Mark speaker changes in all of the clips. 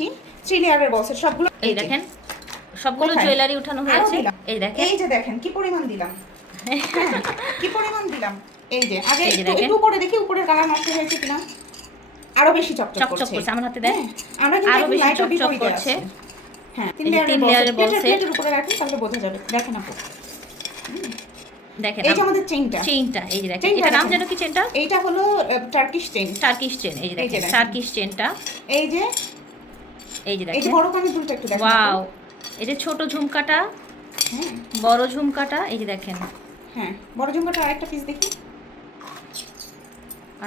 Speaker 1: দিচ্ছি থ্রি লেয়ারের বক্সের সবগুলো
Speaker 2: এই দেখেন সবগুলো জুয়েলারি উঠানো হয়েছে। এই দেখেন।
Speaker 1: এই যে দেখেন কি পরিমাণ দিলাম। কি পরিমাণ দিলাম। এই যে আগে একটু। উপরে দেখি উপরের কালার নষ্ট হয়েছে কিনা। আরও বেশি চকচক
Speaker 2: চকচক
Speaker 1: করছে।
Speaker 2: করছে আমার হাতে দেন
Speaker 1: হ্যাঁ, আমরা কিন্তু আরও
Speaker 2: বেশি চকচক করছে।
Speaker 1: হ্যাঁ তিন লেয়ারের প্লেটের
Speaker 2: বক্সের।
Speaker 1: উপরে রাখুন তাহলে বোঝা যাবে। দেখেন আপু।
Speaker 2: দেখেন
Speaker 1: এই যে আমাদের চেইনটা
Speaker 2: চেইনটা এই যে দেখেন। এটা নাম। যেন কি চেনটা
Speaker 1: এইটা হলো টার্কিশ চেইন
Speaker 2: টার্কিশ চেন এই যে দেখেন। টার্কিশ চেনটা
Speaker 1: এই যে
Speaker 2: এই যে
Speaker 1: এই
Speaker 2: দেখেন
Speaker 1: বড় কানের দুলটা একটু দেখেন
Speaker 2: ওয়াও। এই যে ছোট ঝুমকাটা
Speaker 1: হ্যাঁ।
Speaker 2: বড় ঝুমকাটা এই যে দেখেন।
Speaker 1: হ্যাঁ বড় ঝুমকাটা আরেকটা পিস দেখি।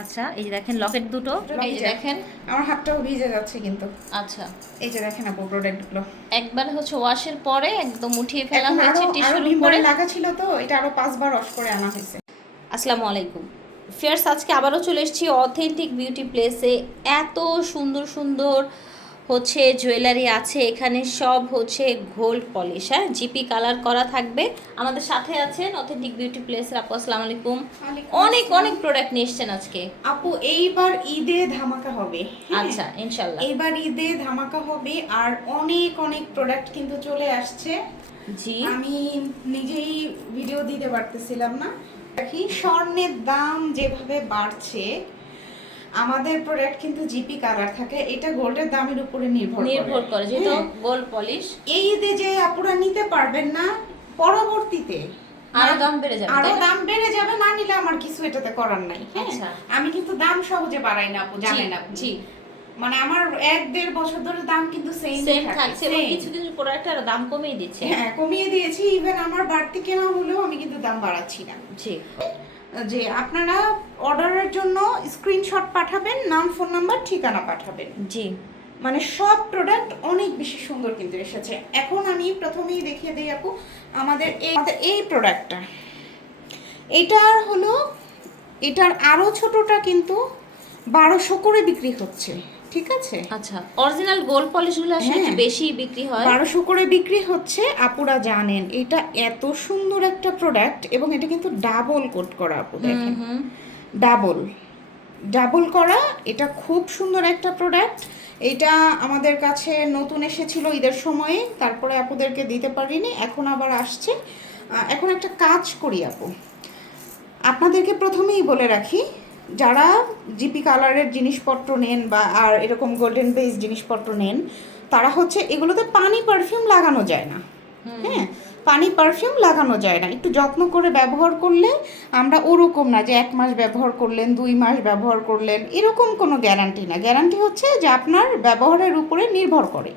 Speaker 2: আচ্ছা এই যে দেখেন লকেট দুটো। এই যে দেখেন।
Speaker 1: আমার হাতটাও ভিজে যাচ্ছে কিন্তু।
Speaker 2: আচ্ছা।
Speaker 1: এই যে দেখেন আপু প্রোডাক্টগুলো
Speaker 2: একবার হচ্ছে ওয়াশের পরে একদম উঠিয়ে ফেলা হয়েছে টিস্যুর উপরে।
Speaker 1: লাগা ছিল তো এটা আরও পাঁচবার ওয়াশ করে আনা হয়েছে।
Speaker 2: আসসালামু আলাইকুম। ফিয়ার্স আজকে আবারও চলে এসেছি অথেন্টিক বিউটি প্লেসে এত সুন্দর সুন্দর হচ্ছে জুয়েলারি আছে এখানে সব হচ্ছে গোল্ড পলিশ হ্যাঁ? জিপি কালার করা থাকবে। আমাদের সাথে আছেন অথেন্টিক বিউটি প্লেসের আপু আসসালামু আলাইকুম। অনেক অনেক প্রোডাক্ট নিয়ে এসছেন আজকে।
Speaker 1: আপু এইবার ঈদে ধামাকা হবে হ্যাঁ?
Speaker 2: আচ্ছা ইনশাল্লাহ
Speaker 1: এইবার ঈদে ধামাকা হবে আর অনেক অনেক প্রোডাক্ট কিন্তু চলে আসছে।
Speaker 2: জি।
Speaker 1: আমি নিজেই ভিডিও দিতে পারতেছিলাম না। দেখি স্বর্ণের দাম যেভাবে বাড়ছে আমাদের প্রোডাক্ট কিন্তু জিপি কালার থাকে এটা গোল্ডের দামের উপরে নির্ভর করে।
Speaker 2: নির্ভর করে যেহেতু
Speaker 1: হ্যাঁ।
Speaker 2: গোল্ড পলিশ
Speaker 1: এই ঈদে যে আপুরা নিতে পারবেন না পরবর্তীতে
Speaker 2: আরও দাম বেড়ে যাবে আরও
Speaker 1: দাম বেড়ে যাবে না নিলে আমার কিছু এটাতে করার নাই হ্যাঁ?
Speaker 2: আচ্ছা।
Speaker 1: আমি কিন্তু দাম সহজে বাড়াই না আপু জানেন আপনি
Speaker 2: জি
Speaker 1: মানে আমার এক দেড় বছর ধরে দাম কিন্তু সেম
Speaker 2: সেম থাকছে এবং কিছু কিছু প্রোডাক্ট আরও দাম কমিয়ে দিচ্ছে
Speaker 1: হ্যাঁ কমিয়ে দিয়েছি ইভেন আমার বাড়তি কেনা হলেও আমি কিন্তু দাম বাড়াচ্ছি না
Speaker 2: জি
Speaker 1: যে আপনারা অর্ডারের জন্য স্ক্রিনশট পাঠাবেন নাম ফোন নাম্বার ঠিকানা পাঠাবেন।
Speaker 2: জি।
Speaker 1: মানে সব প্রোডাক্ট অনেক বেশি সুন্দর কিন্তু এসেছে। এখন আমি প্রথমেই দেখিয়ে দিই আপু আমাদের এই এই প্রোডাক্টটা এটার হলো এটার আরও ছোটোটা কিন্তু বারোশো করে বিক্রি হচ্ছে। ঠিক আছে?
Speaker 2: আচ্ছা অরিজিনাল গোল্ড পলিশগুলো আসলে
Speaker 1: হ্যাঁ।
Speaker 2: একটু বেশি বিক্রি হয়।
Speaker 1: বারোশো করে বিক্রি হচ্ছে আপুরা জানেন এটা এত সুন্দর একটা প্রোডাক্ট এবং এটা কিন্তু ডাবল কোট করা আপু দেখেন। ডাবল ডাবল করা এটা খুব সুন্দর একটা প্রোডাক্ট এটা আমাদের কাছে নতুন এসেছিল ঈদের সময়ে তারপরে আপুদেরকে দিতে পারিনি এখন আবার আসছে। এখন একটা কাজ করি আপু। আপনাদেরকে প্রথমেই বলে রাখি যারা জিপি কালারের জিনিসপত্র নেন বা আর এরকম গোল্ডেন বেস জিনিসপত্র নেন তারা হচ্ছে এগুলোতে পানি পারফিউম লাগানো যায় না। হ্যাঁ পানি পারফিউম লাগানো যায় না। একটু যত্ন করে ব্যবহার করলে আমরা ওরকম না যে এক মাস ব্যবহার করলেন দুই মাস ব্যবহার করলেন এরকম কোনো গ্যারান্টি না। গ্যারান্টি হচ্ছে যে আপনার ব্যবহারের উপরে নির্ভর করে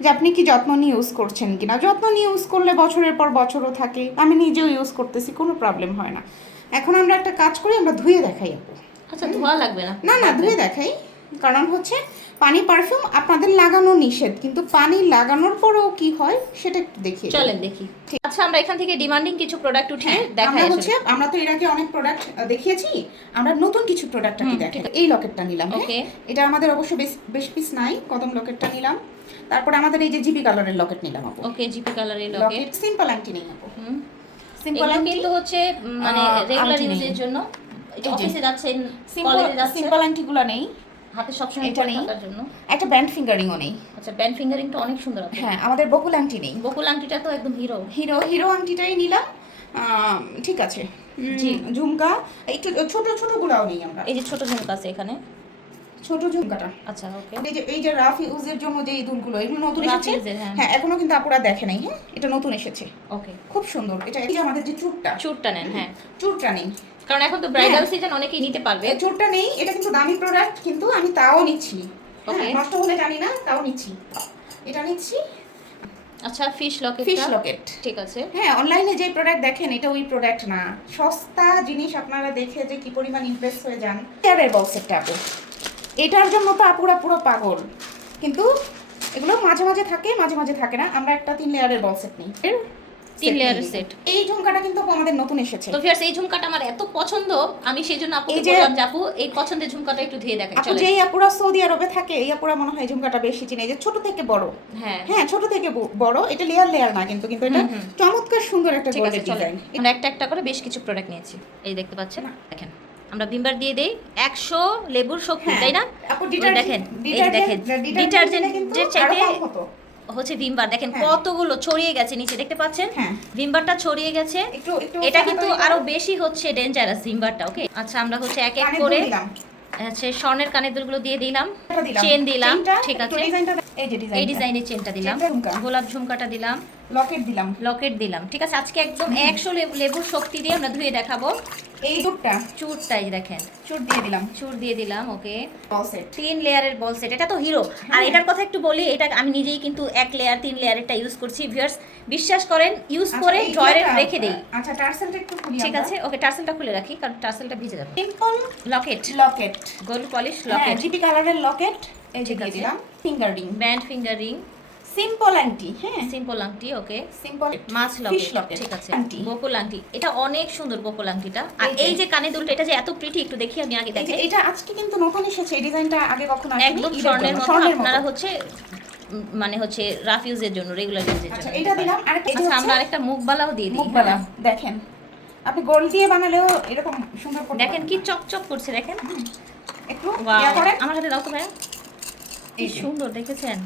Speaker 1: যে আপনি কি যত্ন নিয়ে ইউজ করছেন কিনা। যত্ন নিয়ে ইউজ করলে বছরের পর বছরও থাকে। আমি নিজেও ইউজ করতেছি কোনো প্রবলেম হয় না। এখন আমরা একটা কাজ করি আমরা ধুয়ে দেখাই আপু।
Speaker 2: আচ্ছা ধোয়া লাগবে না।
Speaker 1: না না ধুয়ে দেখাই। কারণ হচ্ছে পানি পারফিউম আপনাদের লাগানো নিষেধ কিন্তু পানি লাগানোর পরেও কি হয় সেটা একটু দিই।
Speaker 2: চলেন দেখি। আচ্ছা আমরা এখান থেকে ডিমান্ডিং কিছু প্রোডাক্ট
Speaker 1: হ্যাঁ,
Speaker 2: দেখাই
Speaker 1: আমরা হচ্ছে আমরা তো এর আগে অনেক প্রোডাক্ট দেখিয়েছি। আমরা নতুন কিছু প্রোডাক্ট
Speaker 2: হুম,
Speaker 1: দেখাই। এই লকেটটা নিলাম হ্যাঁ?
Speaker 2: ওকে
Speaker 1: এটা আমাদের অবশ্য বেশ বেশ পিস নাই কদম লকেটটা নিলাম। তারপরে আমাদের এই যে জিবি কালারের লকেট নিলাম আপু
Speaker 2: ওকে জিপি কালারের লকেট
Speaker 1: সিম্পল আংটি নেই আপু সিম্পল আংটি
Speaker 2: কিন্তু হচ্ছে মানে রেগুলার ইউজের জন্য। অফিসে যাচ্ছেন কলেজে যাচ্ছেন।
Speaker 1: সিম্পল আংটিগুলো নেই।
Speaker 2: হাতে সবসময়
Speaker 1: এটা নেই। একটা ব্যান্ড ফিঙ্গারিংও নেই।
Speaker 2: আচ্ছা ব্যান্ড ফিঙ্গারিংটা অনেক সুন্দর
Speaker 1: হ্যাঁ আমাদের বকুল আংটি নেই।
Speaker 2: বকুল আংটিটা তো একদম হিরো
Speaker 1: হিরো হিরো আংটিটাই নিলাম। ঠিক আছে। ঝুমকা একটু ছোট ছোট গুলাও নেই আমরা।
Speaker 2: এই যে ছোট ঝুমকা আছে এখানে।
Speaker 1: ছোট ঝুমকাটা।
Speaker 2: আচ্ছা ওকে।
Speaker 1: এই যে এই যে রাফ ইউজের জন্য যে এই দুলগুলো এগুলো নতুন এসেছে?
Speaker 2: হ্যাঁ।
Speaker 1: হ্যাঁ এখনও কিন্তু আপুরা দেখে নাই হ্যাঁ? এটা নতুন এসেছে।
Speaker 2: ওকে।
Speaker 1: খুব সুন্দর। এটা এই যে আমাদের যে চুরটা।
Speaker 2: চুরটা নেন হ্যাঁ।
Speaker 1: চুরটা নেই।
Speaker 2: কারণ এখন তো ব্রাইডাল
Speaker 1: হ্যাঁ।
Speaker 2: সিজন অনেকেই নিতে পারবে।
Speaker 1: চোরটা নেই এটা কিন্তু দামি প্রোডাক্ট কিন্তু আমি তাও নিচ্ছি। হ্যাঁ. নষ্ট হলে জানি না তাও নিচ্ছি। এটা নিচ্ছি।
Speaker 2: আচ্ছা ফিশ লকেট
Speaker 1: ফিশ লকেট
Speaker 2: ঠিক আছে।
Speaker 1: হ্যাঁ অনলাইনে যে প্রোডাক্ট দেখেন এটা ওই প্রোডাক্ট না। সস্তা জিনিস আপনারা দেখে যে কি পরিমাণ ইমপ্রেস হয়ে যান। চেয়ারের বক্সেরটা আপু। এটার জন্য তো আপুরা পুরো পাগল। কিন্তু এগুলো মাঝে মাঝে থাকে মাঝে মাঝে থাকে না। আমরা একটা তিন লেয়ারের বক্স সেট নিই।
Speaker 2: তিন লেয়ারের সেট
Speaker 1: এই ঝুমকাটা কিন্তু আপু আমাদের নতুন এসেছে।
Speaker 2: তো ফিয়ার্স এই ঝুমকাটা আমার এত পছন্দ আমি সেই জন্য আপুকে বললাম যে আপু এই পছন্দের ঝুমকাটা একটু ধুয়ে দেখাই
Speaker 1: আপু যেই আপুরা সৌদি আরবে থাকে এই আপুরা মনে হয় ঝুমকাটা বেশি চিনে। যে ছোট থেকে বড়।
Speaker 2: হ্যাঁ।
Speaker 1: হ্যাঁ ছোট থেকে বড় এটা লেয়ার লেয়ার না কিন্তু কিন্তু এটা। চমৎকার সুন্দর একটা গোল্ডের ডিজাইন
Speaker 2: আমরা একটা একটা করে বেশ কিছু প্রোডাক্ট নিয়েছি। এই দেখতে পাচ্ছেন? দেখেন আমরা ভিমবার দিয়ে দেই একশো লেবুর শক্তি
Speaker 1: হ্যাঁ,
Speaker 2: তাই না? দেখেন দেখেন। ডিটারজেন্টের চাইতে হচ্ছে ভিমবার। দেখেন
Speaker 1: হ্যাঁ।
Speaker 2: কতগুলো ছড়িয়ে গেছে নিচে দেখতে পাচ্ছেন?
Speaker 1: হ্যাঁ।
Speaker 2: ভিমবারটা ছড়িয়ে গেছে। এটা কিন্তু আরও বেশি হচ্ছে ডেঞ্জারাস ভিমবারটা ওকে আচ্ছা আমরা হচ্ছে এক এক করে
Speaker 1: আচ্ছা
Speaker 2: হচ্ছে স্বর্ণের কানের দুলগুলো দিয়ে দিলাম। চেন দিলাম। ঠিক আছে।
Speaker 1: এই যে
Speaker 2: এই
Speaker 1: ডিজাইন
Speaker 2: ডিজাইনের চেনটা দিলাম। গোলাপ ঝুমকাটা দিলাম।
Speaker 1: লকেট দিলাম।
Speaker 2: লকেট দিলাম। ঠিক আছে আজকে একদম একশো লেবুর শক্তি দিয়ে আমরা ধুয়ে দেখাবো।
Speaker 1: এই
Speaker 2: চুরটা। যে দেখেন।
Speaker 1: চুট দিয়ে দিলাম।
Speaker 2: চুর দিয়ে দিলাম ওকে।
Speaker 1: সেট।
Speaker 2: তিন লেয়ারের বল সেট। এটা তো হিরো। আর। এটার কথা একটু বলি এটা আমি নিজেই কিন্তু এক লেয়ার তিন লেয়ারেরটা ইউজ করছি। ভিউয়ার্স বিশ্বাস করেন ইউজ করে ড্রয়ারে রেখে দেই।
Speaker 1: আচ্ছা টার্সেলটা একটু খুলি
Speaker 2: ঠিক আছে ওকে টার্সেলটা খুলে রাখি কারণ টার্সেলটা ভিজে যাবে।
Speaker 1: Simple
Speaker 2: locket
Speaker 1: locket
Speaker 2: gold polish locket
Speaker 1: GP কালারের লকেট এই যে। দিলাম। Finger ring
Speaker 2: band finger ring
Speaker 1: simple আংটি হ্যাঁ।
Speaker 2: সিম্পল আংটি ওকে
Speaker 1: সিম্পল
Speaker 2: মাছ লকেট ঠিক আছে। গোকুল আংটি এটা অনেক সুন্দর গোকুল আংটিটা আর
Speaker 1: এই যে।
Speaker 2: কানে দুলটা এটা যে এত প্রিটি একটু দেখি আমি আগে দেখে।
Speaker 1: এটা আজকে কিন্তু নতুন এসেছে এই ডিজাইনটা আগে কখনো আসেনি
Speaker 2: একদম স্বর্ণের মতো আপনারা হচ্ছে মানে হচ্ছে রাফ ইউজের জন্য রেগুলার ইউজের
Speaker 1: আচ্ছা
Speaker 2: জন্য।
Speaker 1: এটা দিলাম। আর এটা
Speaker 2: আচ্ছা আমরা আরেকটা মুখবালাও দিয়ে দিই
Speaker 1: মুখবালা দেখেন। আপনি গোল দিয়ে বানালেও এরকম সুন্দর
Speaker 2: দেখেন কি চকচক করছে দেখেন।
Speaker 1: একটু
Speaker 2: আমার হাতে দাও তো ভাইয়া। কি সুন্দর দেখেছেন।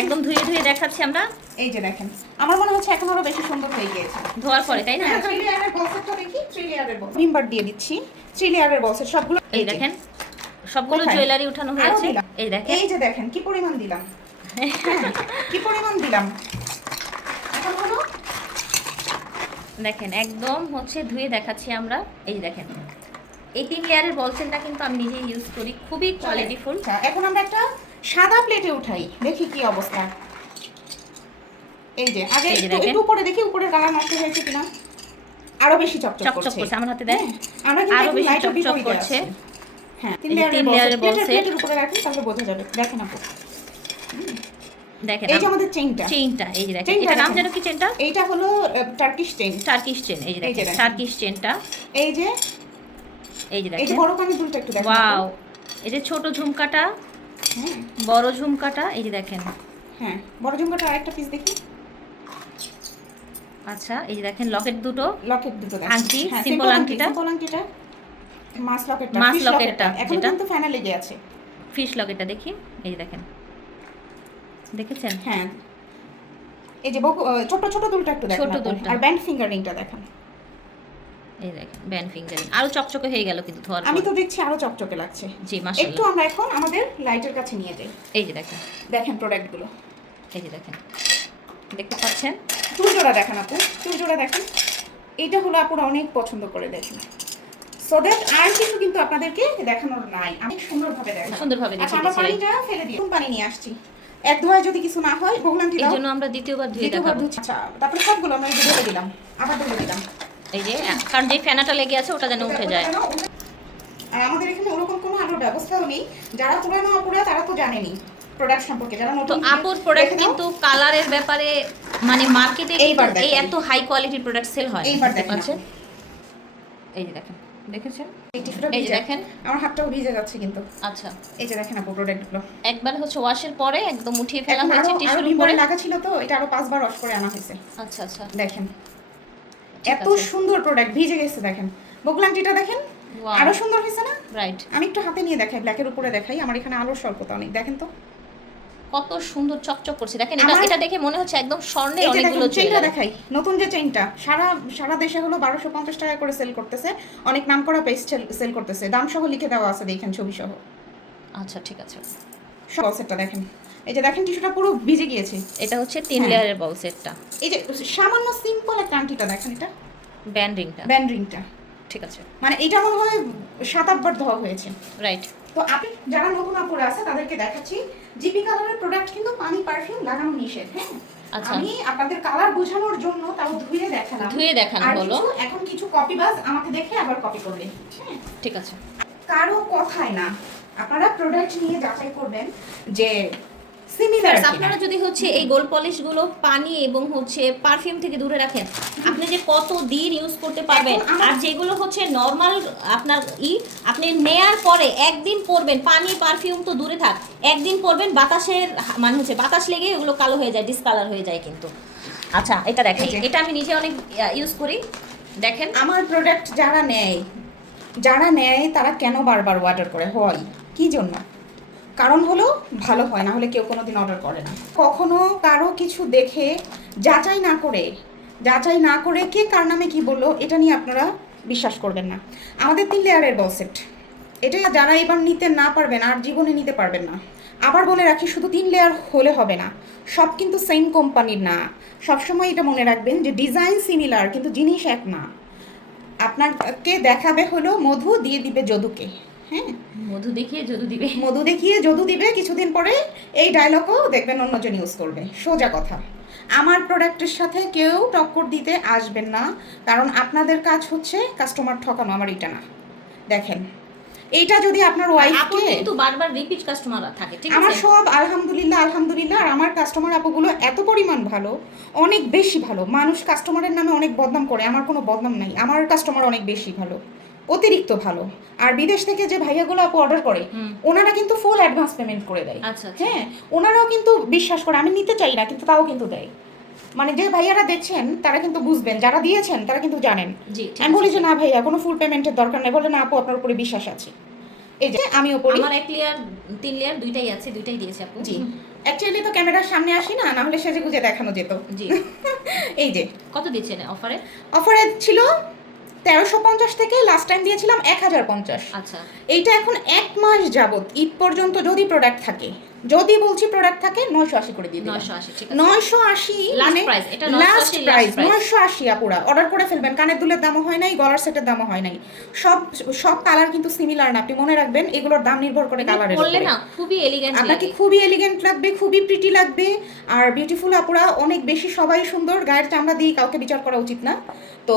Speaker 2: একদম ধুয়ে ধুয়ে দেখাচ্ছি আমরা।
Speaker 1: এই যে দেখেন আমার মনে হচ্ছে এখন আরও বেশি সুন্দর হয়ে গিয়েছে।
Speaker 2: ধোয়ার পরে তাই না?
Speaker 1: layer এর বক্সটা দেখি, layer এর box। ভিমবার দিয়ে দিচ্ছি থ্রি লেয়ারের বক্সের সবগুলো
Speaker 2: এই দেখেন সবগুলো জুয়েলারি উঠানো হয়েছে। এই দেখেন।
Speaker 1: এই যে দেখেন কি পরিমাণ দিলাম? কি পরিমাণ দিলাম? এখন হলো?
Speaker 2: দেখেন একদম হচ্ছে ধুয়ে দেখাচ্ছি আমরা। এই দেখেন এই তিন লেয়ারের বলসেনটা কিন্তু আমি নিজেই ইউজ করি। খুবই কোয়ালিটিফুল
Speaker 1: আচ্ছা, এখন আমরা একটা সাদা প্লেটে উঠাই দেখি কি অবস্থা। এই যে আগে একটু উপরে দেখি উপরের কালার নষ্ট হয়েছে কিনা। আরও বেশি চকচক
Speaker 2: চকচক
Speaker 1: করছে।
Speaker 2: করছে আমার হাতে দেয়
Speaker 1: হ্যাঁ, আমরা আরও
Speaker 2: বেশি চকচক করছে।
Speaker 1: হ্যাঁ তিন লেয়ারের বক্স
Speaker 2: লেয়ারের
Speaker 1: প্লেটের উপরে রাখুন তাহলে বোঝা যাবে। দেখেন আপু।
Speaker 2: দেখেন
Speaker 1: এই যে আমাদের চেইনটা
Speaker 2: চেইনটা এই যে দেখেন। এটা নাম। যেন কি চেনটা
Speaker 1: এইটা হলো টার্কিশ চেইন
Speaker 2: টার্কিশ চেন এই যে দেখেন। টার্কিশ চেনটা
Speaker 1: এই যে
Speaker 2: এই যে দেখেন
Speaker 1: এই যে বড় কানের দুলটা একটু দেখেন
Speaker 2: ওয়াও এই যে ছোট ঝুমকাটা
Speaker 1: হ্যাঁ
Speaker 2: বড় ঝুমকাটা এই যে দেখেন।
Speaker 1: হ্যাঁ বড় ঝুমকাটা আরেকটা পিস দেখি।
Speaker 2: আচ্ছা এই যে দেখেন লকেট দুটো।
Speaker 1: লকেট দুটো দেখেন
Speaker 2: আংটি,
Speaker 1: হ্যাঁ,
Speaker 2: simple
Speaker 1: simple
Speaker 2: আংটিটা।
Speaker 1: simple আংটিটা। মাস লকেটটা
Speaker 2: মাস লকেটটা,
Speaker 1: এখন কিন্তু ফ্যানে লেগে আছে
Speaker 2: ফিশ লকেটটা দেখি এই যে দেখেন। দেখেছেন?
Speaker 1: হ্যাঁ। এই যে ছোট ছোট দুলটা একটু দেখেন
Speaker 2: ছোট দুলটা।
Speaker 1: আর ব্যান্ড ফিঙ্গারিংটা দেখেন।
Speaker 2: এই দেখেন ব্যান ফিঙ্গারিং আরও চকচকে হয়ে গেল কিন্তু ধোয়ার
Speaker 1: আমি তো দেখছি আরও চকচকে লাগছে।
Speaker 2: জি
Speaker 1: একটু আমরা এখন আমাদের লাইটের কাছে নিয়ে যাই।
Speaker 2: এই যে দেখেন।
Speaker 1: দেখেন প্রোডাক্টগুলো
Speaker 2: এই যে দেখেন। দেখতে পাচ্ছেন?
Speaker 1: চুল জোড়া দেখেন আপু চুল জোড়া দেখেন। এইটা হলো আপুরা অনেক পছন্দ করে দেখেন। সো দ্যাট আর কিছু কিন্তু আপনাদেরকে দেখানোর নাই। অনেক সুন্দরভাবে দেখেন
Speaker 2: সুন্দরভাবে দেখিয়ে
Speaker 1: আমরা পানিটা ফেলে দিই। কোন পানি নিয়ে আসছি? এক ধোয়া যদি কিছু না হয় বগলান্টি
Speaker 2: এই
Speaker 1: দাও
Speaker 2: জন্য আমরা দ্বিতীয়বার ধুয়ে দেখাবো।
Speaker 1: আচ্ছা তারপরে সবগুলো আমরা এই যে ঢেলে দিলাম। আবার ঢেলে দিলাম।
Speaker 2: এই যে কারণ যে ফেনাটা লেগে আছে ওটা যেন উঠে যায়।
Speaker 1: আর আমাদের এখানে ওরকম কোনো আলোর ব্যবস্থাও নেই। যারা পুরানো আপুরা তারা তো জানেনি প্রোডাক্ট সম্পর্কে। যারা নতুন
Speaker 2: আপুর প্রোডাক্ট কিন্তু কালারের ব্যাপারে মানে মার্কেটে এই
Speaker 1: দেখেন।
Speaker 2: এত হাই কোয়ালিটির প্রোডাক্ট সেল হয়
Speaker 1: এইবার দেখেন
Speaker 2: এই যে দেখেন দেখেছেন?
Speaker 1: এই
Speaker 2: যে দেখেন।
Speaker 1: আমার হাতটাও ভিজে যাচ্ছে কিন্তু।
Speaker 2: আচ্ছা।
Speaker 1: এই যে দেখেন আপু প্রোডাক্টগুলো
Speaker 2: একবার হচ্ছে ওয়াশের পরে একদম উঠিয়ে ফেলা হয়েছে
Speaker 1: আরো- আরও
Speaker 2: টিস্যুর উপরে।
Speaker 1: লাগা ছিল তো এটা আরও পাঁচবার ওয়াশ করে আনা হয়েছে।
Speaker 2: আচ্ছা আচ্ছা।
Speaker 1: দেখেন। এত সুন্দর প্রোডাক্ট ভিজে গেছে দেখেন। বগলান্টিটা দেখেন আরও সুন্দর হয়েছে না?
Speaker 2: রাইট
Speaker 1: আমি একটু হাতে নিয়ে দেখাই ব্ল্যাকের উপরে দেখাই আমার এখানে আলোর স্বল্পতা অনেক দেখেন তো।
Speaker 2: কত সুন্দর চকচক করছে। দেখেন এটা এটা দেখে মনে হচ্ছে একদম স্বর্ণের অনেকগুলো
Speaker 1: চেইনটা দেখাই নতুন যে চেইনটা সারা সারা দেশে হলো বারোশো পঞ্চাশ টাকা করে সেল করতেছে অনেক নাম করা পেজ সেল করতেছে দাম সহ লিখে দেওয়া আছে দেখেন ছবি সহ
Speaker 2: আচ্ছা ঠিক আছে।
Speaker 1: সব সেটটা দেখেন। এই যে দেখেন টিস্যুটা পুরো ভিজে গিয়েছে।
Speaker 2: এটা হচ্ছে তিন
Speaker 1: হ্যাঁ।
Speaker 2: লেয়ারের বল সেটটা
Speaker 1: এই যে সামান্য সিম্পল একটা আংটিটা দেখেন এটা।
Speaker 2: ব্যান্ড রিংটা
Speaker 1: ব্যান্ড রিংটা
Speaker 2: ঠিক আছে।
Speaker 1: মানে এটা মনে হয় সাত আটবার ধোয়া হয়েছে।
Speaker 2: রাইট
Speaker 1: তো আপনি যারা নতুন আপুরে আছে তাদেরকে দেখাচ্ছি। জিপি কালারের প্রোডাক্ট কিন্তু পানি পারফিউম লাগানো নিষেধ হ্যাঁ?
Speaker 2: আচ্ছা।
Speaker 1: আমি আপনাদের কালার বোঝানোর জন্য তাও ধুয়ে দেখালাম।
Speaker 2: ধুয়ে দেখানো হলো
Speaker 1: এখন কিছু কপিবাজ আমাকে দেখে আবার কপি করবে হ্যাঁ?
Speaker 2: ঠিক আছে।
Speaker 1: কারও কথায় না আপনারা প্রোডাক্ট নিয়ে যাচাই করবেন যে সিমিলার
Speaker 2: আপনারা যদি হচ্ছে এই গোল্ড পলিশগুলো পানি এবং হচ্ছে পারফিউম থেকে দূরে রাখেন আপনি যে কত দিন ইউজ করতে পারবেন আর যেগুলো হচ্ছে নর্মাল আপনার ই আপনি নেয়ার পরে একদিন পরবেন পানি পারফিউম তো দূরে থাক একদিন পরবেন বাতাসের মানে হচ্ছে বাতাস লেগে ওগুলো কালো হয়ে যায় ডিসকালার হয়ে যায় কিন্তু। আচ্ছা এটা দেখেন এটা আমি নিজে অনেক ইউজ করি। দেখেন।
Speaker 1: আমার প্রোডাক্ট যারা নেয় যারা নেয় তারা কেন বারবার অর্ডার করে? হয় কি জন্য? কারণ হলো ভালো হয়, না হলে কেউ কোনো দিন অর্ডার করে না। কখনো কারও কিছু দেখে, যাচাই না করে, যাচাই না করে কে কার নামে কি বলল, এটা নিয়ে আপনারা বিশ্বাস করবেন না। আমাদের তিন লেয়ারের বল সেট এটা যারা এবার নিতে না পারবেন, আর জীবনে নিতে পারবেন না। আবার বলে রাখি, শুধু তিন লেয়ার হলে হবে না। সব কিন্তু সেম কোম্পানির না। সবসময় এটা মনে রাখবেন যে ডিজাইন সিমিলার কিন্তু জিনিস এক না। আপনাকে দেখাবে হলো মধু, দিয়ে দিবে যদুকে। হ্যাঁ।
Speaker 2: মধু দেখিয়ে যদু দিবে।
Speaker 1: মধু দেখিয়ে যদু দিবে কিছুদিন পরে এই ডায়লগও দেখবেন অন্যজন ইউজ করবে। সোজা কথা। আমার প্রোডাক্টের সাথে কেউ টক্কর দিতে আসবেন না কারণ আপনাদের কাজ হচ্ছে কাস্টমার ঠকানো আমার এটা না। দেখেন এইটা যদি আপনার ওয়াইফকে
Speaker 2: কিন্তু বারবার রিপিট কাস্টমার থাকে ঠিক
Speaker 1: আমার সব আলহামদুলিল্লাহ আলহামদুলিল্লাহ আর আমার কাস্টমার আপুগুলো এত পরিমাণ ভালো অনেক বেশি ভালো। মানুষ কাস্টমারের নামে অনেক বদনাম করে আমার কোনো বদনাম নাই। আমার কাস্টমার অনেক বেশি ভালো। অতিরিক্ত ভালো। আর বিদেশ থেকে যে ভাইয়াগুলো আপু অর্ডার করে ওনারা কিন্তু ফুল অ্যাডভান্স পেমেন্ট করে দেয়।
Speaker 2: আচ্ছা আচ্ছা।
Speaker 1: হ্যাঁ ওনারাও কিন্তু বিশ্বাস করে আমি নিতে চাই না কিন্তু তাও কিন্তু দেয়। মানে যে ভাইয়ারা দেখছেন তারা কিন্তু বুঝবেন যারা দিয়েছেন তারা কিন্তু জানেন। আমি বলি যে না ভাইয়া কোনো ফুল পেমেন্টের দরকার নেই। বলে না আপু আপনার উপরে বিশ্বাস আছে। এই যে আমিও পড়ি
Speaker 2: আমার এক লেয়ার তিন লেয়ার দুইটাই আছে দুইটাই দিয়েছে আপু।
Speaker 1: জি। অ্যাকচুয়ালি তো ক্যামেরার সামনে আসি না না হলে সেজে গুজে দেখানো যেত।
Speaker 2: জি।
Speaker 1: এই যে।
Speaker 2: কত দিচ্ছেন অফারে
Speaker 1: অফারে ছিল তেরোশো পঞ্চাশ থেকে লাস্ট টাইম দিয়েছিলাম এক হাজার পঞ্চাশ।
Speaker 2: আচ্ছা।
Speaker 1: এইটা এখন এক মাস যাবত ঈদ পর্যন্ত যদি প্রোডাক্ট থাকে। যদি বলছি প্রোডাক্ট থাকে নয়শো আশি করে দিয়ে
Speaker 2: নয়শো আশি
Speaker 1: নয়শো আশি মানে
Speaker 2: price, এটা 980
Speaker 1: লাস্ট প্রাইস নয়শো আশি আপুরা অর্ডার করে ফেলবেন। কানের দুলের দামও হয় নাই গলার সেটের দামও হয় নাই। সব সব কালার কিন্তু সিমিলার না। আপনি মনে রাখবেন এগুলোর দাম নির্ভর করে কালারের
Speaker 2: করলে
Speaker 1: উপরে।
Speaker 2: না খুবই এলিগেন্ট
Speaker 1: আপনাকে খুবই এলিগেন্ট লাগবে খুবই প্রিটি লাগবে? আর বিউটিফুল আপুরা অনেক বেশি সবাই সুন্দর গায়ের চামড়া দিয়ে কাউকে বিচার করা উচিত না। তো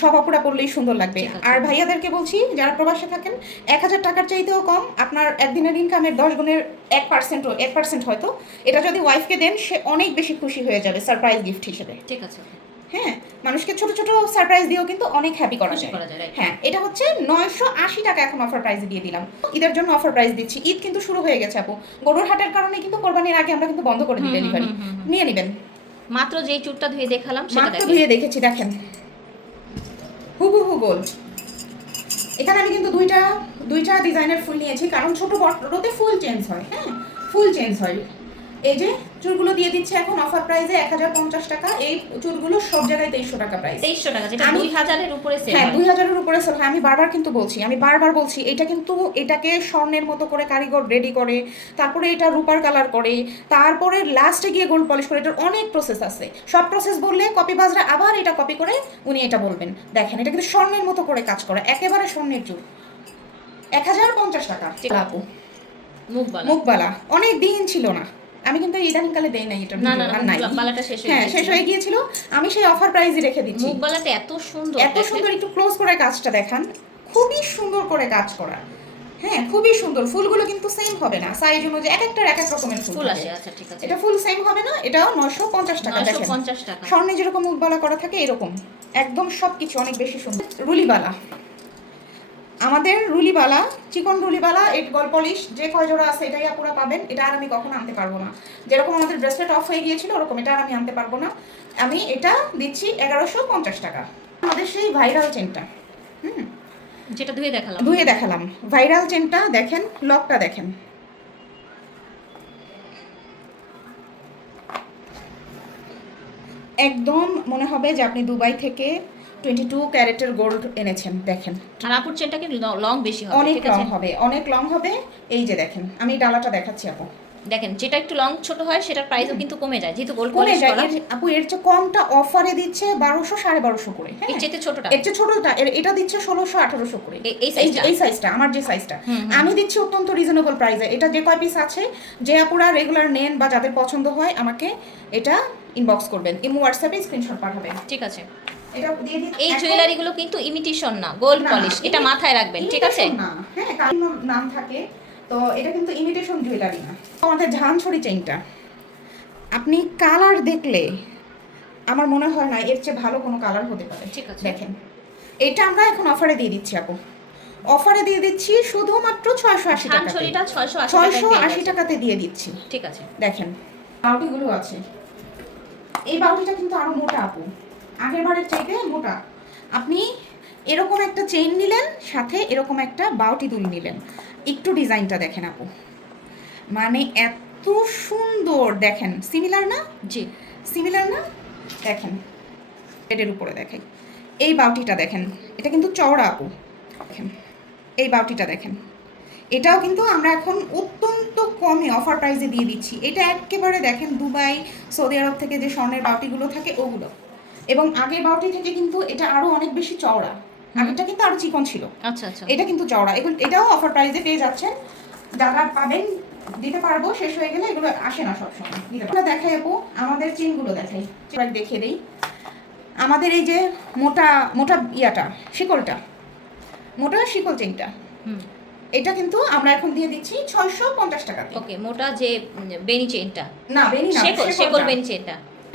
Speaker 1: সব আপুরা পড়লেই সুন্দর লাগবে। আর ভাইয়াদেরকে বলছি যারা প্রবাসে থাকেন এক হাজার টাকার চাইতেও কম আপনার একদিনের ইনকামের দশ গুণের এক পার্সেন্ট এক পার্সেন্ট হয়তো। এটা যদি ওয়াইফকে দেন সে অনেক বেশি খুশি হয়ে যাবে সারপ্রাইজ গিফট হিসেবে।
Speaker 2: ঠিক আছে
Speaker 1: হ্যাঁ মানুষকে ছোট ছোট সারপ্রাইজ দিয়েও কিন্তু অনেক হ্যাপি করা যায়. হ্যাঁ এটা হচ্ছে নয়শো আশি টাকা এখন অফার প্রাইস দিয়ে দিলাম। ঈদের জন্য অফার প্রাইস দিচ্ছি। ঈদ কিন্তু শুরু হয়ে গেছে আপু। গরুর হাটের কারণে কিন্তু কোরবানির আগে আমরা কিন্তু বন্ধ করে দিই ডেলিভারি নিয়ে নেবেন।
Speaker 2: মাত্র যেই চুরটা ধুয়ে দেখালাম সেটা
Speaker 1: মাত্র ধুয়ে দেখেছি দেখেন। হুবহু গোল। এখানে আমি কিন্তু দুইটা দুইটা ডিজাইনের ফুল নিয়েছি, কারণ ছোট বটরতে ফুল চেঞ্জ হয় হ্যাঁ? ফুল চেঞ্জ হয়। এই যে চুলগুলো দিয়ে দিচ্ছে এখন অফার প্রাইসে এক হাজার পঞ্চাশ টাকা। এই চুলগুলো সব জায়গায় তেইশশো টাকা প্রাইস
Speaker 2: তেইশশো টাকা যেটা দুই হাজারের উপরে সেল
Speaker 1: হ্যাঁ দুই হাজারের উপরে সেল হয়। আমি বারবার কিন্তু বলছি আমি বারবার বলছি এটা কিন্তু এটাকে স্বর্ণের মতো করে কারিগর রেডি করে তারপরে এটা রূপার কালার করে তারপরে লাস্টে গিয়ে গোল্ড পলিশ করে এটার অনেক প্রসেস আছে। সব প্রসেস বললে কপি বাজরা আবার এটা কপি করে উনি এটা বলবেন। দেখেন এটা কিন্তু স্বর্ণের মতো করে কাজ করে একেবারে স্বর্ণের চুল এক হাজার পঞ্চাশ টাকা। আপু
Speaker 2: মুখ বালা
Speaker 1: মুখবালা। অনেক দিন ছিল না। আমি কিন্তু ইদানিংকালে দেই নাই এটা
Speaker 2: না না বালাটা শেষ হয়ে
Speaker 1: হ্যাঁ শেষ হয়ে গিয়েছিল। আমি সেই অফার প্রাইসই রেখে দিচ্ছি।
Speaker 2: মুখ বালাটা এত সুন্দর
Speaker 1: এত সুন্দর একটু ক্লোজ করে কাজটা দেখান। খুবই সুন্দর করে কাজ করা। হ্যাঁ খুবই সুন্দর। ফুলগুলো কিন্তু সেম হবে না। সাইজ অনুযায়ী এক একটার এক এক রকমের ফুল
Speaker 2: আসে আচ্ছা ঠিক আছে।
Speaker 1: এটা ফুল সেম হবে না এটাও নয়শো পঞ্চাশ টাকা
Speaker 2: নয়শো
Speaker 1: দেখেন
Speaker 2: পঞ্চাশ টাকা।
Speaker 1: স্বর্ণে যেরকম মুখবালা করা থাকে এরকম। একদম সব কিছু অনেক বেশি সুন্দর। রুলিবালা। আমাদের রুলিবালা চিকন রুলিবালা এই গল পলিশ যে কয় জোড়া আছে এটাই আপুরা পাবেন। এটা আর আমি কখনো আনতে পারব না। যেরকম আমাদের ব্রেসলেট অফ হয়ে গিয়েছিল ওরকম এটা আর আমি আনতে পারব না। আমি এটা দিচ্ছি এগারোশো পঞ্চাশ টাকা। আমাদের সেই ভাইরাল চেনটা হুম।
Speaker 2: যেটা ধুয়ে দেখালাম।
Speaker 1: ধুয়ে দেখালাম। ভাইরাল চেনটা দেখেন লকটা দেখেন। একদম মনে হবে যে আপনি দুবাই থেকে টোয়েন্টি টু ক্যারেটের গোল্ড এনেছেন দেখেন।
Speaker 2: আর আপুর চেনটাকে লং বেশি হবে
Speaker 1: অনেক লং হবে অনেক লং হবে। এই যে দেখেন আমি ডালাটা দেখাচ্ছি আপু।
Speaker 2: দেখেন যেটা একটু লং ছোট হয় সেটার প্রাইসও কিন্তু কমে যায় যেহেতু গোল্ড
Speaker 1: কমে যায় আপু এর চেয়ে কমটা অফারে দিচ্ছে বারোশো সাড়ে বারোশো করে হ্যাঁ?
Speaker 2: এর চেয়ে ছোটটা।
Speaker 1: এর চেয়ে ছোটটা এটা দিচ্ছে ষোলোশো আঠারোশো করে।
Speaker 2: এই সাইজটা
Speaker 1: এই সাইজটা আমার যে সাইজটা। আমি দিচ্ছি অত্যন্ত রিজনেবল প্রাইসে এটা যে কয় পিস আছে যে আপুরা রেগুলার নেন বা যাদের পছন্দ হয় আমাকে এটা ইনবক্স করবেন। ইমো হোয়াটসঅ্যাপে স্ক্রিনশট পাঠাবেন।
Speaker 2: ঠিক আছে। এই জুয়েলারি গুলো কিন্তু ইমিটেশন না গোল্ড পলিশ এটা মাথায় রাখবেন ঠিক আছে?
Speaker 1: হ্যাঁ নাম থাকে তো এটা কিন্তু ইমিটেশন জুয়েলারি না। আমাদের ঝানছড়ি চেইনটা আপনি কালার দেখলে আমার মনে হয় না এর চেয়ে ভালো কোনো কালার হতে পারে।
Speaker 2: ঠিক আছে।
Speaker 1: দেখেন এটা আমরা এখন অফারে দিয়ে দিচ্ছি আপু। অফারে দিয়ে দিচ্ছি শুধুমাত্র ছয়শো আশি টাকা
Speaker 2: ছয়শো আশি।
Speaker 1: টাকাতে দিয়ে দিচ্ছি।
Speaker 2: ঠিক আছে।
Speaker 1: দেখেন বাউটিগুলো আছে। এই বাউটিটা কিন্তু আরও মোটা আপু। আগের বারের চাইতে মোটা। আপনি এরকম একটা চেইন নিলেন, সাথে এরকম একটা বাউটি দুল নিলেন। একটু ডিজাইনটা দেখেন আপু। মানে এত সুন্দর দেখেন। সিমিলার না?
Speaker 2: জি
Speaker 1: সিমিলার না? দেখেন। এটার উপরে দেখাই। এই বাউটিটা দেখেন। এটা কিন্তু চওড়া আপু। দেখেন। এই বাউটিটা দেখেন। এটাও কিন্তু আমরা এখন অত্যন্ত কমে অফার প্রাইসে দিয়ে দিচ্ছি। এটা একেবারে দেখেন দুবাই, সৌদি আরব থেকে যে স্বর্ণের বাউটিগুলো থাকে, ওগুলো। এবং আগের বাউটি থেকে কিন্তু এটা আরও অনেক বেশি চওড়া। আগেরটা কিন্তু আরও চিকন ছিল।
Speaker 2: আচ্ছা আচ্ছা।
Speaker 1: এটা কিন্তু চওড়া। এগুলো এটাও অফার প্রাইসে পেয়ে যাচ্ছেন। যারা পাবেন দিতে পারব শেষ হয়ে গেলে এগুলো আসে না সবসময়। দিতে। দেখাই আপু আমাদের চেনগুলো দেখাই। দেখিয়ে দেই। আমাদের এই যে মোটা মোটা ইয়াটা শিকলটা। মোটা শিকল চেনটা।
Speaker 2: হুম।
Speaker 1: এটা কিন্তু আমরা এখন দিয়ে দিচ্ছি ছয়শো পঞ্চাশ টাকাতে
Speaker 2: ওকে মোটা যে বেনি চেনটা।
Speaker 1: না বেনি না
Speaker 2: শেকল শেকল। বেনি চেনটা।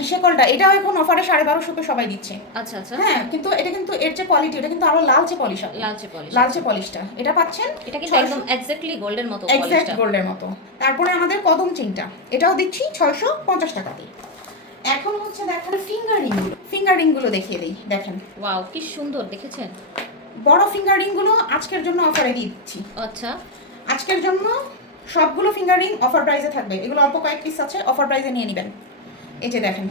Speaker 1: শেকলটা এটাও এখন অফারে সাড়ে বারোশোতে সবাই দিচ্ছে।
Speaker 2: আচ্ছা আচ্ছা।
Speaker 1: হ্যাঁ কিন্তু এটা কিন্তু এর যে কোয়ালিটি এটা কিন্তু আরও লালচে পলিশ
Speaker 2: লালচে পলিশ
Speaker 1: লালচে পলিশটা এটা পাচ্ছেন
Speaker 2: এটা কিন্তু একদম এক্স্যাক্টলি গোল্ডের মতো পলিশটা
Speaker 1: গোল্ডের মতো। তারপরে আমাদের কদম চেনটা এটাও দিচ্ছি ছয়শো পঞ্চাশ টাকাতে এখন হচ্ছে দেখেন ফিঙ্গার রিংগুলো ফিঙ্গার রিংগুলো দেখিয়ে দিই দেখেন।
Speaker 2: ওয়াও কি সুন্দর দেখেছেন?
Speaker 1: বড় ফিঙ্গার রিংগুলো আজকের জন্য অফারে দিয়ে দিচ্ছি।
Speaker 2: আচ্ছা।
Speaker 1: আজকের জন্য সবগুলো ফিঙ্গার রিং অফার প্রাইসে থাকবে। এগুলো অল্প কয়েক পিস আছে অফার প্রাইসে নিয়ে নেবেন। এই যে দেখেন।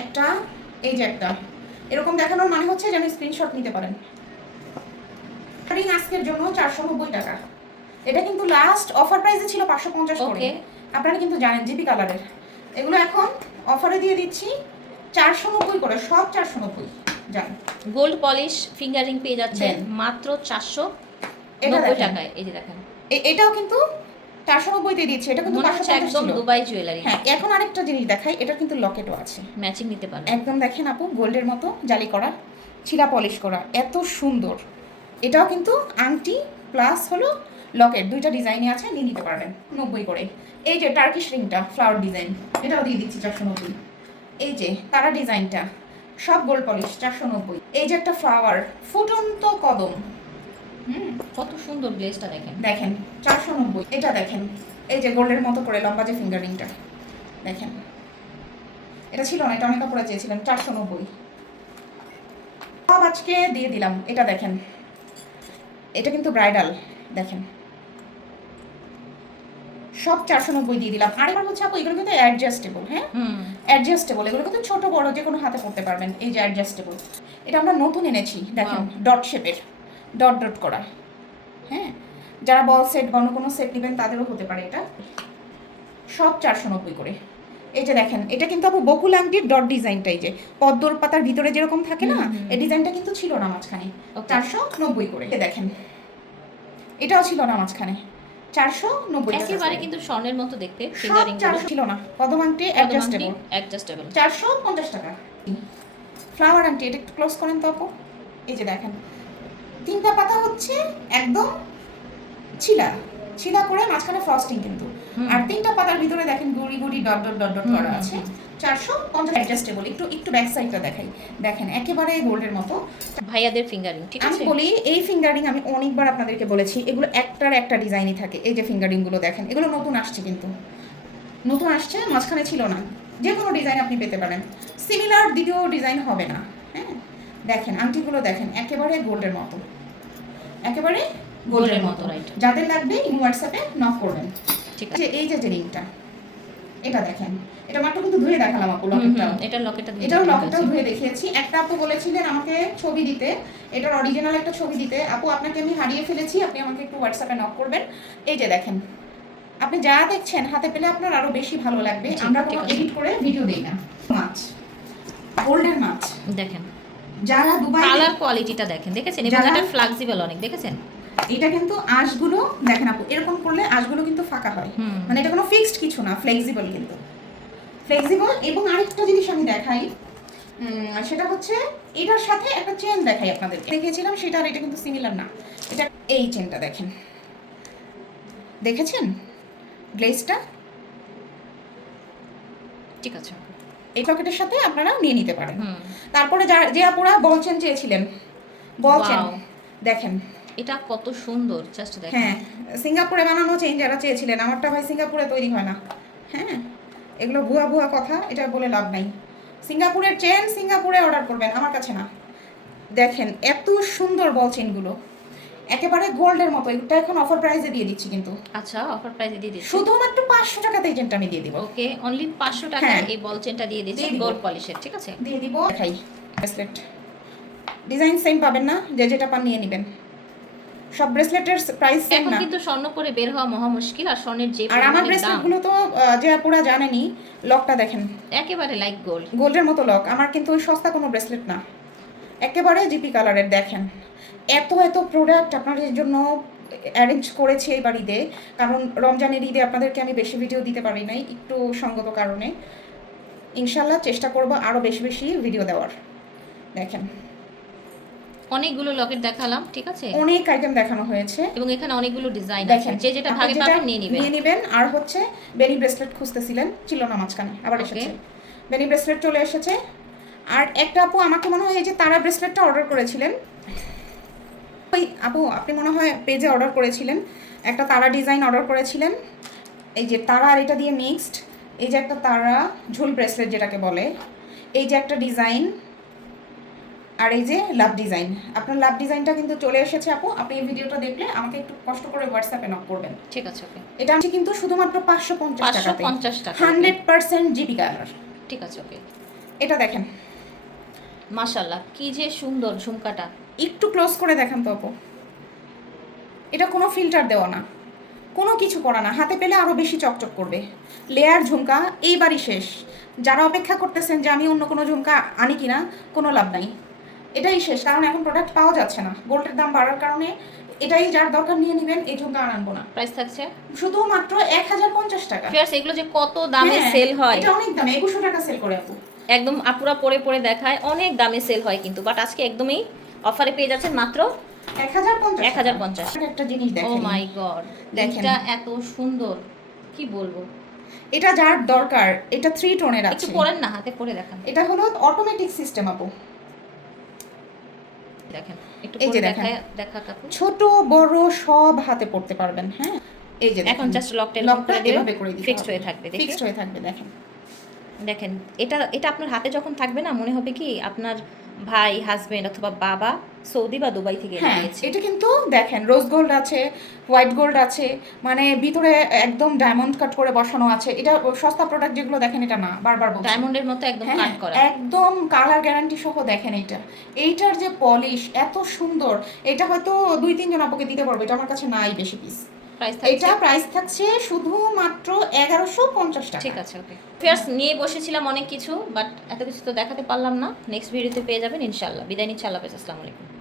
Speaker 1: একটা এই যে একটা। এরকম দেখানোর মানে হচ্ছে যেন স্ক্রিনশট নিতে পারেন। রিং আজকের জন্য চারশো নব্বই টাকা। এটা কিন্তু লাস্ট অফার প্রাইসে ছিল পাঁচশো পঞ্চাশ করে। আপনারা কিন্তু জানেন জিপি কালারের এগুলো এখন অফারে দিয়ে দিচ্ছি চারশো নব্বই করে সব চারশো নব্বই জান
Speaker 2: গোল্ড পলিশ ফিঙ্গারিং পেয়ে যাচ্ছেন মাত্র চারশো
Speaker 1: এটা
Speaker 2: নব্বই
Speaker 1: দেখেন।
Speaker 2: টাকায়। এই যে দেখেন।
Speaker 1: এটাও কিন্তু চারশো নব্বইতে দিচ্ছি এটা কিন্তু পাঁচশো
Speaker 2: একদম দুবাই জুয়েলারি
Speaker 1: হ্যাঁ এখন আরেকটা জিনিস দেখাই এটা কিন্তু লকেটও আছে।
Speaker 2: ম্যাচিং নিতে পারবেন
Speaker 1: একদম দেখেন আপু গোল্ডের মতো জালি করা ছিলা পলিশ করা এত সুন্দর। এটাও কিন্তু আংটি প্লাস হলো লকেট দুইটা ডিজাইনই আছে নিয়ে নিতে পারবেন নব্বই করে। এই যে টার্কিশ রিংটা ফ্লাওয়ার ডিজাইন এটাও দিয়ে দিচ্ছি চারশো নব্বই। এই যে তারা ডিজাইনটা সব গোল্ড পলিশ চারশো নব্বই। এই যে একটা ফ্লাওয়ার ফুটন্ত কদম। হুম
Speaker 2: কত সুন্দর ব্লেজটা দেখেন।
Speaker 1: দেখেন চারশো নব্বই এটা দেখেন। এই যে গোল্ডের মতো করে লম্বা যে ফিঙ্গারিংটা দেখেন। এটা ছিল না এটা অনেক কাপড়ে চেয়েছিলেন চারশো নব্বই। সব আজকে দিয়ে দিলাম এটা দেখেন। এটা কিন্তু ব্রাইডাল দেখেন। সব চারশো নব্বই দিয়ে দিলাম। আরেকবার হচ্ছে আপু এগুলো কিন্তু অ্যাডজাস্টেবল হ্যাঁ? অ্যাডজাস্টেবল এগুলো কিন্তু ছোট বড় যে কোনো হাতে পড়তে পারবেন। এই যে অ্যাডজাস্টেবল এটা আমরা নতুন এনেছি দেখেন ডট শেপের ডট ডট করা। হ্যাঁ? যারা বল সেট অন্য কোনো সেট নেবেন তাদেরও হতে পারে এটা। সব চারশো নব্বই করে। যে দেখেন এটা কিন্তু আপু বকুল আংটির ডট ডিজাইনটাই যে। পদ্মর পাতার ভিতরে যেরকম থাকে না। এই ডিজাইনটা কিন্তু ছিল না মাঝখানে। চারশো নব্বই করে। দেখেন এটাও ছিল না মাঝখানে। চারশো নব্বই
Speaker 2: একেবারে কিন্তু স্বর্ণের মতো দেখতে
Speaker 1: চারশো ছিল না। কদম আংটি অ্যাডজাস্টেবল
Speaker 2: অ্যাডজাস্টেবল
Speaker 1: চারশো পঞ্চাশ টাকা। ফ্লাওয়ার আন্টি এটা একটু ক্লোজ করেন তো আপু। এই যে দেখেন তিনটা পাতা হচ্ছে একদম ছিলা ছিলা করে মাঝখানে ফ্রস্টিং কিন্তু। আর তিনটা পাতার ভিতরে দেখেন গুড়ি গুড়ি ডট ডট ডট ডট করা আছে। চারশো পঞ্চাশ অ্যাডজাস্টেবল একটু একটু ব্যাক সাইডটা দেখাই। দেখেন একেবারে গোল্ডের মতো।
Speaker 2: ভাইয়াদের ফিঙ্গারিং ঠিক
Speaker 1: আমি
Speaker 2: আছে?
Speaker 1: বলি এই ফিঙ্গারিং আমি অনেকবার আপনাদেরকে বলেছি এগুলো একটার একটা ডিজাইনই থাকে। এই যে ফিঙ্গারিংগুলো দেখেন এগুলো নতুন আসছে কিন্তু। নতুন আসছে মাঝখানে ছিল না। যে কোনো ডিজাইন আপনি পেতে পারেন। সিমিলার দ্বিতীয় ডিজাইন হবে না হ্যাঁ? দেখেন আংটিগুলো দেখেন একেবারে গোল্ডের মতো। একেবারে গোল্ডের
Speaker 2: গোল্ডের
Speaker 1: মতো
Speaker 2: right.
Speaker 1: যাদের লাগবে ইন হোয়াটসঅ্যাপে নক করবেন
Speaker 2: ঠিক আছে।
Speaker 1: এই যে যে রিংটা এটা দেখেন। এটা মাত্র কিন্তু ধুয়ে দেখালাম আপু লকেটটা
Speaker 2: এটার লকেটটা
Speaker 1: এটাও
Speaker 2: বলছি।
Speaker 1: ধুয়ে দেখিয়েছি। একটা আপু বলেছিলেন আমাকে ছবি দিতে। এটার অরিজিনাল একটা ছবি দিতে। আপু আপনাকে আমি হারিয়ে ফেলেছি। আপনি আমাকে একটু হোয়াটসঅ্যাপে নক করবেন। এই যে দেখেন আপনি যা দেখছেন হাতে পেলে আপনার আরও বেশি ভালো লাগবে। আমরা কোনো এডিট করে ভিডিও দেই না। মাছ। গোল্ডের মাছ।
Speaker 2: দেখেন।
Speaker 1: যারা দুবাই
Speaker 2: কালার কোয়ালিটিটা দেখেন দেখেছেন?
Speaker 1: যারা-
Speaker 2: এটা ফ্লেক্সিবল অনেক দেখেছেন?
Speaker 1: এটা কিন্তু আঁশগুলো দেখেন আপু এরকম করলে আঁশগুলো কিন্তু ফাঁকা হয়। মানে এটা কোনো ফিক্সড কিছু না ফ্লেক্সিবল কিন্তু। ফ্লেক্সিবল এবং আরেকটা জিনিস আমি দেখাই সেটা হচ্ছে এটার সাথে একটা চেন দেখাই আপনাদের দেখেছিলাম সেটা আর এটা কিন্তু সিমিলার না। এটা এই চেনটা দেখেন। দেখেছেন? গ্লেজটা
Speaker 2: ঠিক আছে
Speaker 1: এই পকেটের সাথে আপনারা নিয়ে নিতে পারেন। তারপরে যে আপুরা বলছেন চেয়েছিলেন
Speaker 2: বলছেন
Speaker 1: দেখেন।
Speaker 2: এটা কত সুন্দর জাস্ট দেখেন।
Speaker 1: হ্যাঁ সিঙ্গাপুরে বানানো চেন যারা চেয়েছিলেন আমারটা ভাই সিঙ্গাপুরে তৈরি হয় না। হ্যাঁ এগুলো ভুয়া ভুয়া কথা এটা বলে লাভ নাই। সিঙ্গাপুরের চেন সিঙ্গাপুরে অর্ডার করবেন আমার কাছে না। দেখেন এত সুন্দর বল চেনগুলো। একেবারে গোল্ডের মতো। এটা এখন অফার প্রাইসে দিয়ে দিচ্ছি কিন্তু।
Speaker 2: আচ্ছা অফার প্রাইসে দিয়ে দিচ্ছি।
Speaker 1: শুধুমাত্র পাঁচশো টাকাতে এই চেনটা আমি দিয়ে দিব।
Speaker 2: ওকে অনলি পাঁচশো টাকা। এই বল চেনটা দিয়ে দিচ্ছি। গোল্ড পলিশের ঠিক আছে?
Speaker 1: দিয়ে দিব। দেখাই ব্রেসলেট ডিজাইন সেম পাবেন না যে যেটা পান নিয়ে নেবেন। সব ব্রেসলেটের প্রাইস সেম
Speaker 2: এখন
Speaker 1: না।
Speaker 2: কিন্তু স্বর্ণ করে বের হওয়া মহা মুশকিল আর স্বর্ণের যে
Speaker 1: আর আমার
Speaker 2: পরিমাণে
Speaker 1: ব্রেসলেটগুলো তো যে আপুরা জানেনি লকটা দেখেন।
Speaker 2: একেবারে লাইক গোল্ড
Speaker 1: গোল্ডের মতো লক আমার কিন্তু ওই সস্তা কোনো ব্রেসলেট না। একেবারে জিপি কালারের দেখেন। এত এত প্রোডাক্ট আপনাদের জন্য অ্যারেঞ্জ করেছি এই বাড়িতে। কারণ রমজানের ঈদে আপনাদেরকে আমি বেশি ভিডিও দিতে পারি নাই একটু সঙ্গত কারণে। ইনশাল্লাহ চেষ্টা করব আরও বেশি বেশি ভিডিও দেওয়ার। দেখেন।
Speaker 2: অনেকগুলো লকেট দেখালাম ঠিক আছে?
Speaker 1: অনেক আইটেম দেখানো হয়েছে।
Speaker 2: এবং এখানে অনেকগুলো ডিজাইন আছে। যে যেটা ভাগে পাবেন নিয়ে নেবেন।
Speaker 1: নিয়ে নেবেন আর হচ্ছে বেনি ব্রেসলেট খুঁজতেছিলেন ছিল না মাঝখানে আবার. এসেছে। বেনি ব্রেসলেট চলে এসেছে। আর একটা আপু আমাকে মনে হয় এই যে তারা ব্রেসলেটটা অর্ডার করেছিলেন ওই আপু আপনি মনে হয় পেজে অর্ডার করেছিলেন। একটা তারা ডিজাইন অর্ডার করেছিলেন। এই যে তারা আর এটা দিয়ে মিক্সড এই যে একটা তারা ঝুল ব্রেসলেট যেটাকে বলে এই যে একটা ডিজাইন আর এই যে লাভ ডিজাইন আপনার লাভ ডিজাইনটা কিন্তু চলে এসেছে আপু। আপনি এই ভিডিওটা দেখলে আমাকে একটু কষ্ট করে হোয়াটসঅ্যাপে নক করবেন।
Speaker 2: ঠিক আছে ওকে।
Speaker 1: এটা আছে কিন্তু শুধুমাত্র পাঁচশো পঞ্চাশ
Speaker 2: পাঁচশো পঞ্চাশ টাকা
Speaker 1: হান্ড্রেড পার্সেন্ট জিবি কালার
Speaker 2: ঠিক আছে ওকে।
Speaker 1: এটা দেখেন।
Speaker 2: মাশাল্লাহ কি যে সুন্দর ঝুমকাটা।
Speaker 1: একটু ক্লোজ করে দেখেন তো আপু। এটা কোনো ফিল্টার দেওয়া না। কোনো কিছু করা না। হাতে পেলে আরও বেশি চকচক করবে। লেয়ার ঝুমকা এইবারই শেষ। যারা অপেক্ষা করতেছেন যে আমি অন্য কোনো ঝুমকা আনি কিনা কোনো লাভ নাই। এটাই শেষ। কারণ এখন প্রোডাক্ট পাওয়া যাচ্ছে না। গোল্ডের দাম বাড়ার কারণে এটাই যার দরকার নিয়ে নেবেন এই ঝুমকা আর আনব না।
Speaker 2: প্রাইস থাকছে?
Speaker 1: শুধুমাত্র এক হাজার পঞ্চাশ টাকা।
Speaker 2: ফিয়ার্স এগুলো যে কত দামে
Speaker 1: হ্যাঁ,
Speaker 2: সেল হয়?
Speaker 1: এটা অনেক দামে। একুশশো টাকা সেল করে আপু।
Speaker 2: একদম আপুরা পরে পরে দেখায় অনেক দামে সেল হয় কিন্তু। বাট আজকে একদমই অফারে পেয়ে যাচ্ছেন মাত্র
Speaker 1: এক হাজার পঞ্চাশ
Speaker 2: 1050
Speaker 1: একটা জিনিস
Speaker 2: ও মাই গড
Speaker 1: দেখেন।
Speaker 2: এটা এত সুন্দর কি বলব?
Speaker 1: এটা যার দরকার এটা থ্রি টোনের
Speaker 2: একটু পরেন না হাতে পরে দেখান।
Speaker 1: এটা হলো অটোমেটিক সিস্টেম আপু।
Speaker 2: দেখেন একটু
Speaker 1: এই যে দেখেন।
Speaker 2: দেখা
Speaker 1: ছোট বড় সব হাতে পড়তে পারবেন হ্যাঁ? এই যে
Speaker 2: এখন জাস্ট লকটা
Speaker 1: লকটা এভাবে করে দিতে
Speaker 2: ফিক্সড হয়ে থাকবে
Speaker 1: ফিক্সড হয়ে থাকবে দেখেন।
Speaker 2: দেখেন এটা এটা আপনার হাতে যখন থাকবে না মনে হবে কি আপনার ভাই হাজবেন্ড অথবা বাবা সৌদি বা দুবাই থেকে
Speaker 1: হ্যাঁ এটা কিন্তু দেখেন রোজ গোল্ড আছে হোয়াইট গোল্ড আছে মানে ভিতরে একদম ডায়মন্ড কাট করে বসানো আছে। এটা সস্তা প্রোডাক্ট যেগুলো দেখেন এটা না বারবার বলছি।
Speaker 2: ডায়মন্ডের মতো একদম
Speaker 1: হ্যাঁ,
Speaker 2: কাট করা।
Speaker 1: একদম কালার গ্যারান্টি সহ দেখেন এইটা। এইটার যে পলিশ এত সুন্দর এটা হয়তো দুই তিনজন আপুকে দিতে পারবে এটা আমার কাছে নাই বেশি পিস এটা প্রাইস থাকছে শুধুমাত্র এগারোশো পঞ্চাশ টাকা।
Speaker 2: ঠিক আছে ওকে ফেয়ার্স নিয়ে বসেছিলাম অনেক কিছু বাট এত কিছু তো দেখাতে পারলাম না। নেক্সট ভিডিওতে পেয়ে যাবেন ইনশাল্লাহ বিদায় নিচ্ছি আল্লাহ হাফেজ। আসসালামু আলাইকুম।